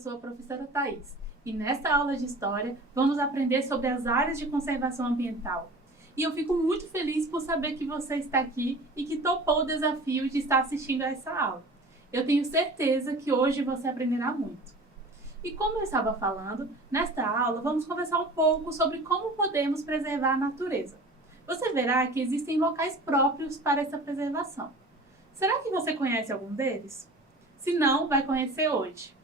sou a professora Thaís e nesta aula de História vamos aprender sobre as áreas de conservação ambiental. E eu fico muito feliz por saber que você está aqui e que topou o desafio de estar assistindo a essa aula. Eu tenho certeza que hoje você aprenderá muito. E como eu estava falando, nesta aula vamos conversar um pouco sobre como podemos preservar a natureza. Você verá que existem locais próprios para essa preservação. Será que você conhece algum deles? Se não, vai conhecer hoje.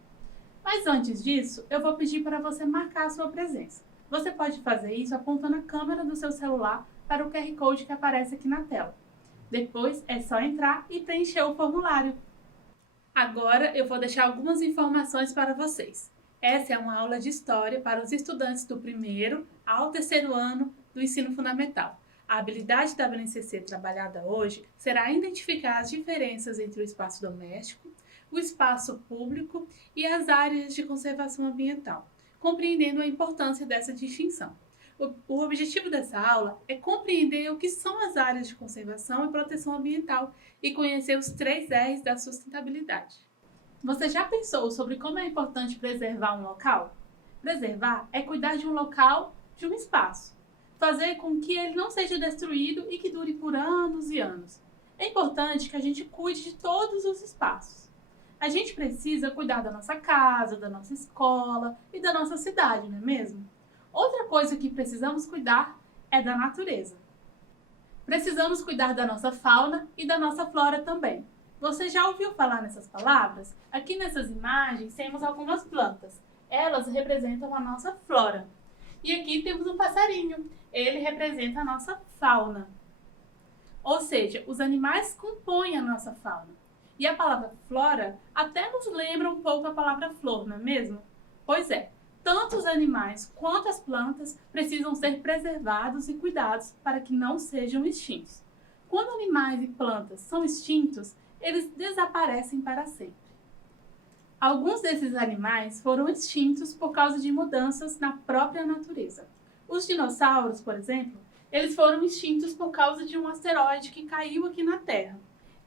Mas antes disso, eu vou pedir para você marcar a sua presença. Você pode fazer isso apontando a câmera do seu celular para o QR Code que aparece aqui na tela. Depois é só entrar e preencher o formulário. Agora eu vou deixar algumas informações para vocês. Essa é uma aula de História para os estudantes do primeiro ao terceiro ano do ensino fundamental. A habilidade da BNCC trabalhada hoje será identificar as diferenças entre o espaço doméstico, o espaço público e as áreas de conservação ambiental, compreendendo a importância dessa distinção. O objetivo dessa aula é compreender o que são as áreas de conservação e proteção ambiental e conhecer os 3 R's da sustentabilidade. Você já pensou sobre como é importante preservar um local? Preservar é cuidar de um local, de um espaço. Fazer com que ele não seja destruído e que dure por anos e anos. É importante que a gente cuide de todos os espaços. A gente precisa cuidar da nossa casa, da nossa escola e da nossa cidade, não é mesmo? Outra coisa que precisamos cuidar é da natureza. Precisamos cuidar da nossa fauna e da nossa flora também. Você já ouviu falar nessas palavras? Aqui nessas imagens temos algumas plantas. Elas representam a nossa flora. E aqui temos um passarinho. Ele representa a nossa fauna. Ou seja, os animais compõem a nossa fauna. E a palavra flora até nos lembra um pouco a palavra flor, não é mesmo? Pois é, tanto os animais quanto as plantas precisam ser preservados e cuidados para que não sejam extintos. Quando animais e plantas são extintos, eles desaparecem para sempre. Alguns desses animais foram extintos por causa de mudanças na própria natureza. Os dinossauros, por exemplo, eles foram extintos por causa de um asteroide que caiu aqui na Terra.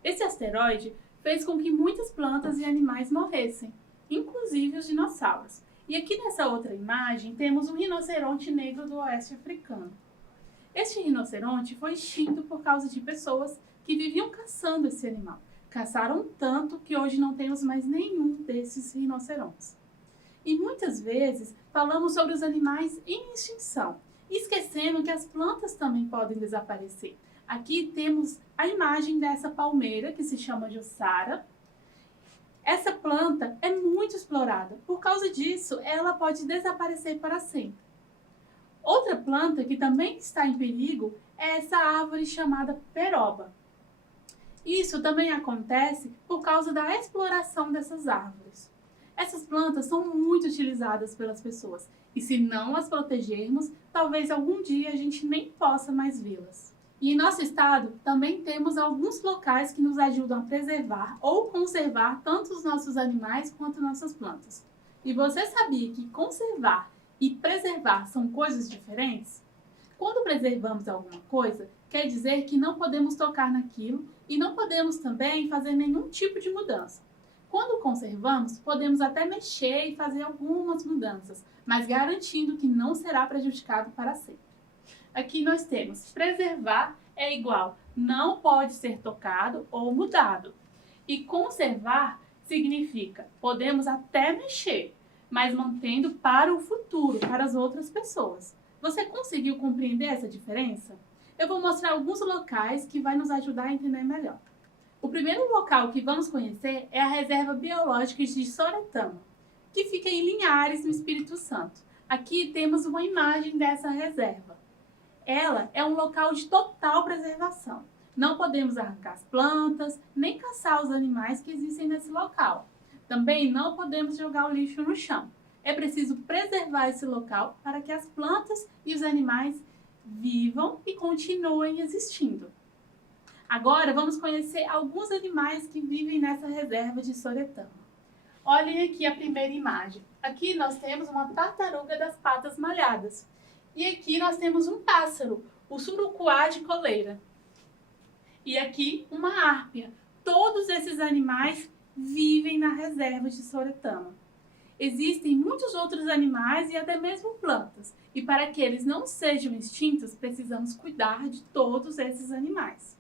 Esse asteroide fez com que muitas plantas e animais morressem, inclusive os dinossauros. E aqui nessa outra imagem temos um rinoceronte negro do oeste africano. Este rinoceronte foi extinto por causa de pessoas que viviam caçando esse animal. Caçaram tanto que hoje não temos mais nenhum desses rinocerontes. E muitas vezes falamos sobre os animais em extinção, esquecendo que as plantas também podem desaparecer. Aqui temos a imagem dessa palmeira que se chama Jussara. Essa planta é muito explorada. Por causa disso, ela pode desaparecer para sempre. Outra planta que também está em perigo é essa árvore chamada peroba. Isso também acontece por causa da exploração dessas árvores. Essas plantas são muito utilizadas pelas pessoas e se não as protegermos, talvez algum dia a gente nem possa mais vê-las. E em nosso estado também temos alguns locais que nos ajudam a preservar ou conservar tanto os nossos animais quanto nossas plantas. E você sabia que conservar e preservar são coisas diferentes? Quando preservamos alguma coisa, quer dizer que não podemos tocar naquilo e não podemos também fazer nenhum tipo de mudança. Quando conservamos, podemos até mexer e fazer algumas mudanças, mas garantindo que não será prejudicado para sempre. Aqui nós temos preservar é igual não pode ser tocado ou mudado. E conservar significa podemos até mexer, mas mantendo para o futuro, para as outras pessoas. Você conseguiu compreender essa diferença? Eu vou mostrar alguns locais que vai nos ajudar a entender melhor. O primeiro local que vamos conhecer é a Reserva Biológica de Soretama, que fica em Linhares, no Espírito Santo. Aqui temos uma imagem dessa reserva. Ela é um local de total preservação. Não podemos arrancar as plantas, nem caçar os animais que existem nesse local. Também não podemos jogar o lixo no chão. É preciso preservar esse local para que as plantas e os animais vivam e continuem existindo. Agora vamos conhecer alguns animais que vivem nessa reserva de Soretama. Olhem aqui a primeira imagem. Aqui nós temos uma tartaruga das patas malhadas. E aqui nós temos um pássaro, o surucuá de coleira. E aqui uma árpia. Todos esses animais vivem na reserva de Soretama. Existem muitos outros animais e até mesmo plantas, e para que eles não sejam extintos, precisamos cuidar de todos esses animais.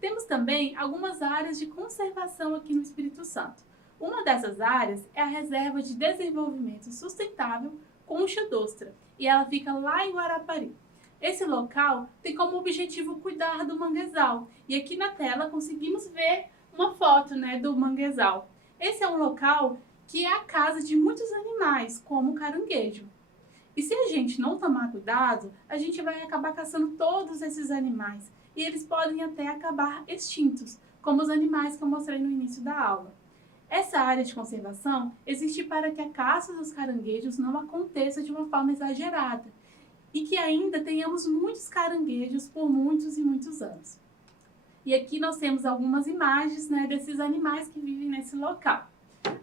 Temos também algumas áreas de conservação aqui no Espírito Santo. Uma dessas áreas é a Reserva de Desenvolvimento Sustentável Concha d'Ostra, e ela fica lá em Guarapari. Esse local tem como objetivo cuidar do manguezal, e aqui na tela conseguimos ver uma foto, do manguezal. Esse é um local que é a casa de muitos animais, como o caranguejo. E se a gente não tomar cuidado, a gente vai acabar caçando todos esses animais, e eles podem até acabar extintos, como os animais que eu mostrei no início da aula. Essa área de conservação existe para que a caça dos caranguejos não aconteça de uma forma exagerada e que ainda tenhamos muitos caranguejos por muitos e muitos anos. E aqui nós temos algumas imagens desses animais que vivem nesse local.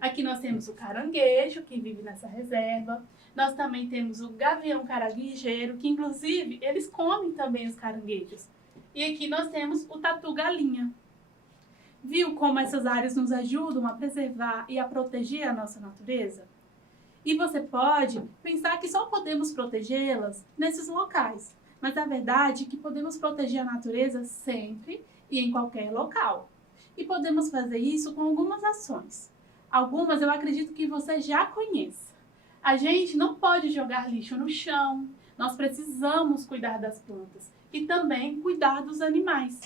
Aqui nós temos o caranguejo, que vive nessa reserva. Nós também temos o gavião caranguejeiro, que inclusive eles comem também os caranguejos. E aqui nós temos o tatu-galinha. Viu como essas áreas nos ajudam a preservar e a proteger a nossa natureza? E você pode pensar que só podemos protegê-las nesses locais, mas a verdade é que podemos proteger a natureza sempre e em qualquer local. E podemos fazer isso com algumas ações. Algumas eu acredito que você já conheça. A gente não pode jogar lixo no chão, nós precisamos cuidar das plantas e também cuidar dos animais.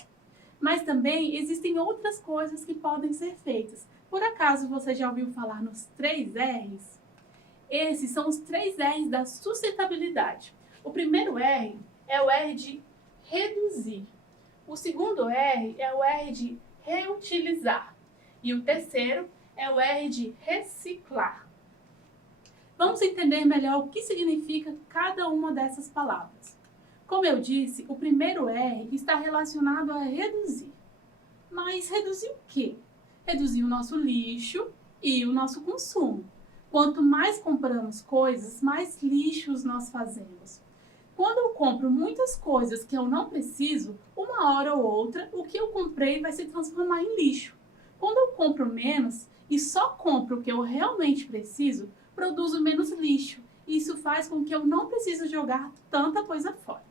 Mas também existem outras coisas que podem ser feitas. Por acaso você já ouviu falar nos 3 R's? Esses são os 3 R's da sustentabilidade. O primeiro R é o R de reduzir. O segundo R é o R de reutilizar. E o terceiro é o R de reciclar. Vamos entender melhor o que significa cada uma dessas palavras. Como eu disse, o primeiro R está relacionado a reduzir. Mas reduzir o quê? Reduzir o nosso lixo e o nosso consumo. Quanto mais compramos coisas, mais lixos nós fazemos. Quando eu compro muitas coisas que eu não preciso, uma hora ou outra, o que eu comprei vai se transformar em lixo. Quando eu compro menos e só compro o que eu realmente preciso, produzo menos lixo. E isso faz com que eu não precise jogar tanta coisa fora.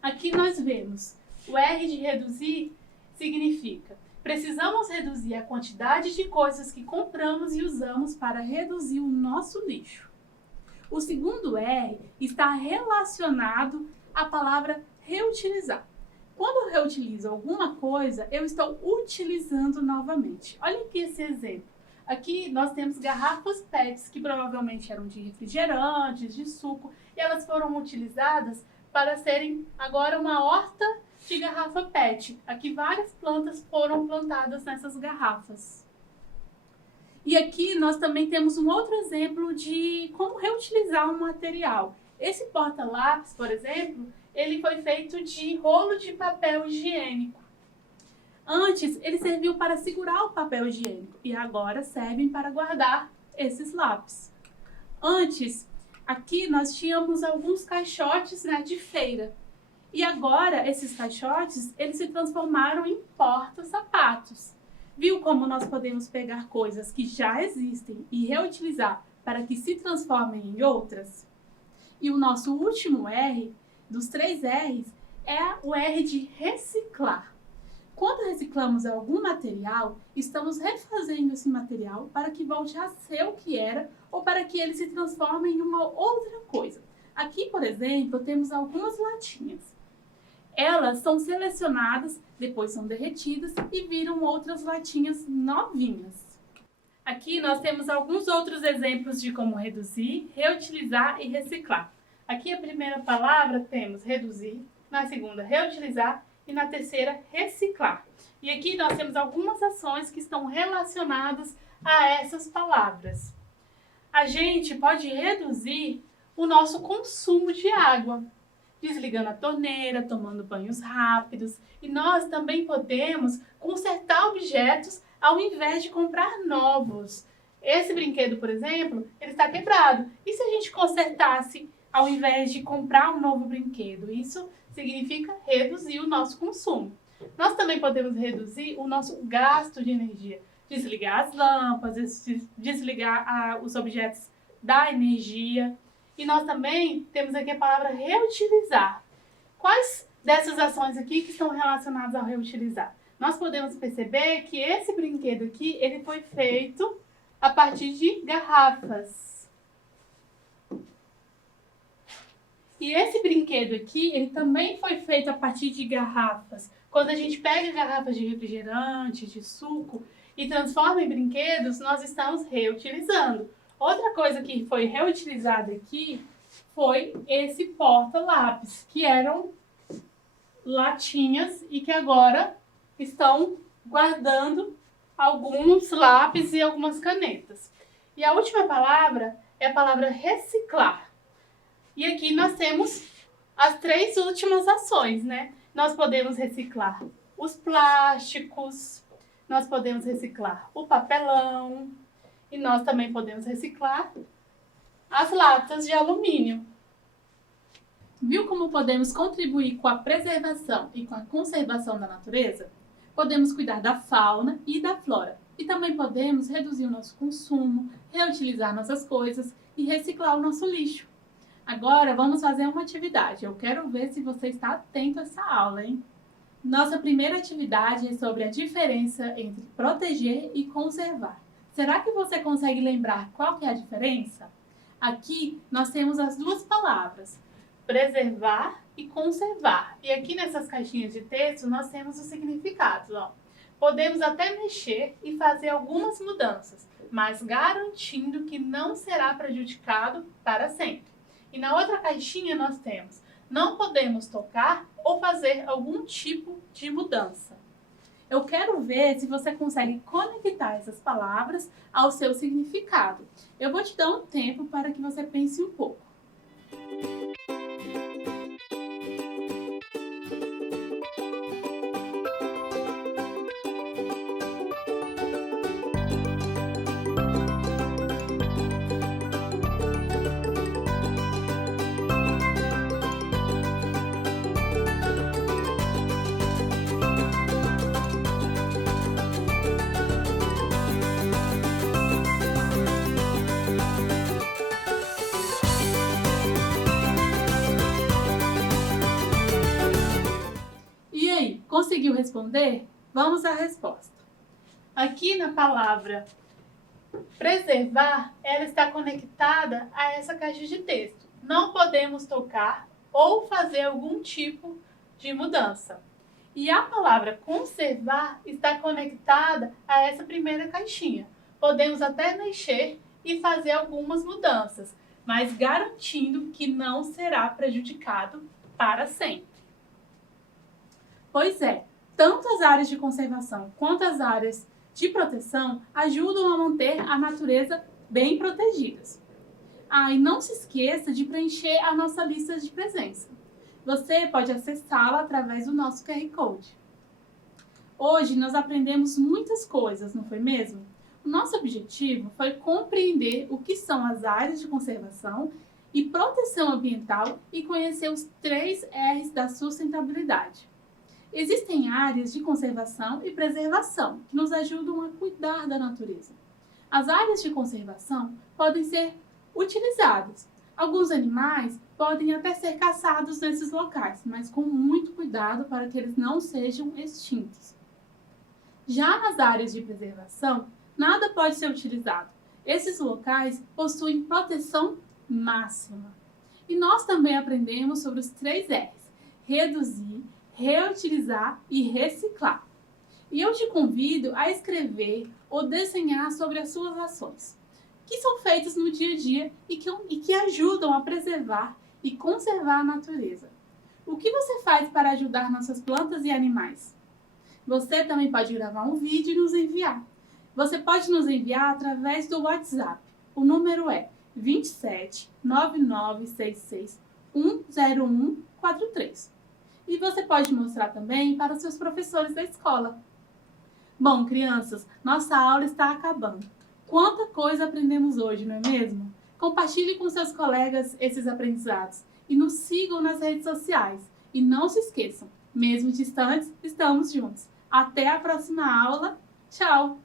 Aqui nós vemos o R de reduzir significa precisamos reduzir a quantidade de coisas que compramos e usamos para reduzir o nosso lixo. O segundo R está relacionado à palavra reutilizar. Quando eu reutilizo alguma coisa, eu estou utilizando novamente. Olha aqui esse exemplo. Aqui nós temos garrafas PETs, que provavelmente eram de refrigerantes, de suco, e elas foram utilizadas para serem agora uma horta de garrafa PET. Aqui várias plantas foram plantadas nessas garrafas. E aqui nós também temos um outro exemplo de como reutilizar um material. Esse porta-lápis, por exemplo, ele foi feito de rolo de papel higiênico. Antes, ele serviu para segurar o papel higiênico e agora servem para guardar esses lápis. Antes, aqui nós tínhamos alguns caixotes de feira. E agora, esses caixotes, eles se transformaram em porta-sapatos. Viu como nós podemos pegar coisas que já existem e reutilizar para que se transformem em outras? E o nosso último R, dos 3 R's, é o R de reciclar. Quando reciclamos algum material, estamos refazendo esse material para que volte a ser o que era ou para que ele se transforme em uma outra coisa. Aqui, por exemplo, temos algumas latinhas. Elas são selecionadas, depois são derretidas e viram outras latinhas novinhas. Aqui nós temos alguns outros exemplos de como reduzir, reutilizar e reciclar. Aqui a primeira palavra temos reduzir, na segunda reutilizar e na terceira reciclar. E aqui nós temos algumas ações que estão relacionadas a essas palavras. A gente pode reduzir o nosso consumo de água, desligando a torneira, tomando banhos rápidos. E nós também podemos consertar objetos ao invés de comprar novos. Esse brinquedo, por exemplo, ele está quebrado. E se a gente consertasse ao invés de comprar um novo brinquedo? Isso significa reduzir o nosso consumo. Nós também podemos reduzir o nosso gasto de energia. desligar as lâmpadas, desligar os objetos da energia. E nós também temos aqui a palavra reutilizar. Quais dessas ações aqui que estão relacionadas ao reutilizar? Nós podemos perceber que esse brinquedo aqui, ele foi feito a partir de garrafas. E esse brinquedo aqui, ele também foi feito a partir de garrafas. Quando a gente pega garrafas de refrigerante, de suco e transforma em brinquedos, nós estamos reutilizando. Outra coisa que foi reutilizada aqui foi esse porta-lápis, que eram latinhas e que agora estão guardando alguns lápis e algumas canetas. E a última palavra é a palavra reciclar. E aqui nós temos as 3 últimas ações, né? Nós podemos reciclar os plásticos, nós podemos reciclar o papelão e nós também podemos reciclar as latas de alumínio. Viu como podemos contribuir com a preservação e com a conservação da natureza? Podemos cuidar da fauna e da flora. E também podemos reduzir o nosso consumo, reutilizar nossas coisas e reciclar o nosso lixo. Agora vamos fazer uma atividade. Eu quero ver se você está atento a essa aula, hein? Nossa primeira atividade é sobre a diferença entre proteger e conservar. Será que você consegue lembrar qual que é a diferença? Aqui nós temos as duas palavras, preservar e conservar. E aqui nessas caixinhas de texto nós temos os significados. Ó. Podemos até mexer e fazer algumas mudanças, mas garantindo que não será prejudicado para sempre. E na outra caixinha nós temos, não podemos tocar ou fazer algum tipo de mudança. Eu quero ver se você consegue conectar essas palavras ao seu significado. Eu vou te dar um tempo para que você pense um pouco. Conseguiu responder? Vamos à resposta. Aqui na palavra preservar, ela está conectada a essa caixa de texto. Não podemos tocar ou fazer algum tipo de mudança. E a palavra conservar está conectada a essa primeira caixinha. Podemos até mexer e fazer algumas mudanças, mas garantindo que não será prejudicado para sempre. Pois é, tanto as áreas de conservação quanto as áreas de proteção ajudam a manter a natureza bem protegidas. E não se esqueça de preencher a nossa lista de presença. Você pode acessá-la através do nosso QR Code. Hoje nós aprendemos muitas coisas, não foi mesmo? O nosso objetivo foi compreender o que são as áreas de conservação e proteção ambiental e conhecer os 3 R's da sustentabilidade. Existem áreas de conservação e preservação que nos ajudam a cuidar da natureza. As áreas de conservação podem ser utilizadas. Alguns animais podem até ser caçados nesses locais, mas com muito cuidado para que eles não sejam extintos. Já nas áreas de preservação, nada pode ser utilizado. Esses locais possuem proteção máxima. E nós também aprendemos sobre os 3 R's: reduzir, reutilizar e reciclar. E eu te convido a escrever ou desenhar sobre as suas ações, que são feitas no dia a dia e que ajudam a preservar e conservar a natureza. O que você faz para ajudar nossas plantas e animais? Você também pode gravar um vídeo e nos enviar. Você pode nos enviar através do WhatsApp. O número é 27 9966 10143. E você pode mostrar também para os seus professores da escola. Bom, crianças, nossa aula está acabando. Quanta coisa aprendemos hoje, não é mesmo? Compartilhe com seus colegas esses aprendizados e nos sigam nas redes sociais. E não se esqueçam, mesmo distantes, estamos juntos. Até a próxima aula. Tchau!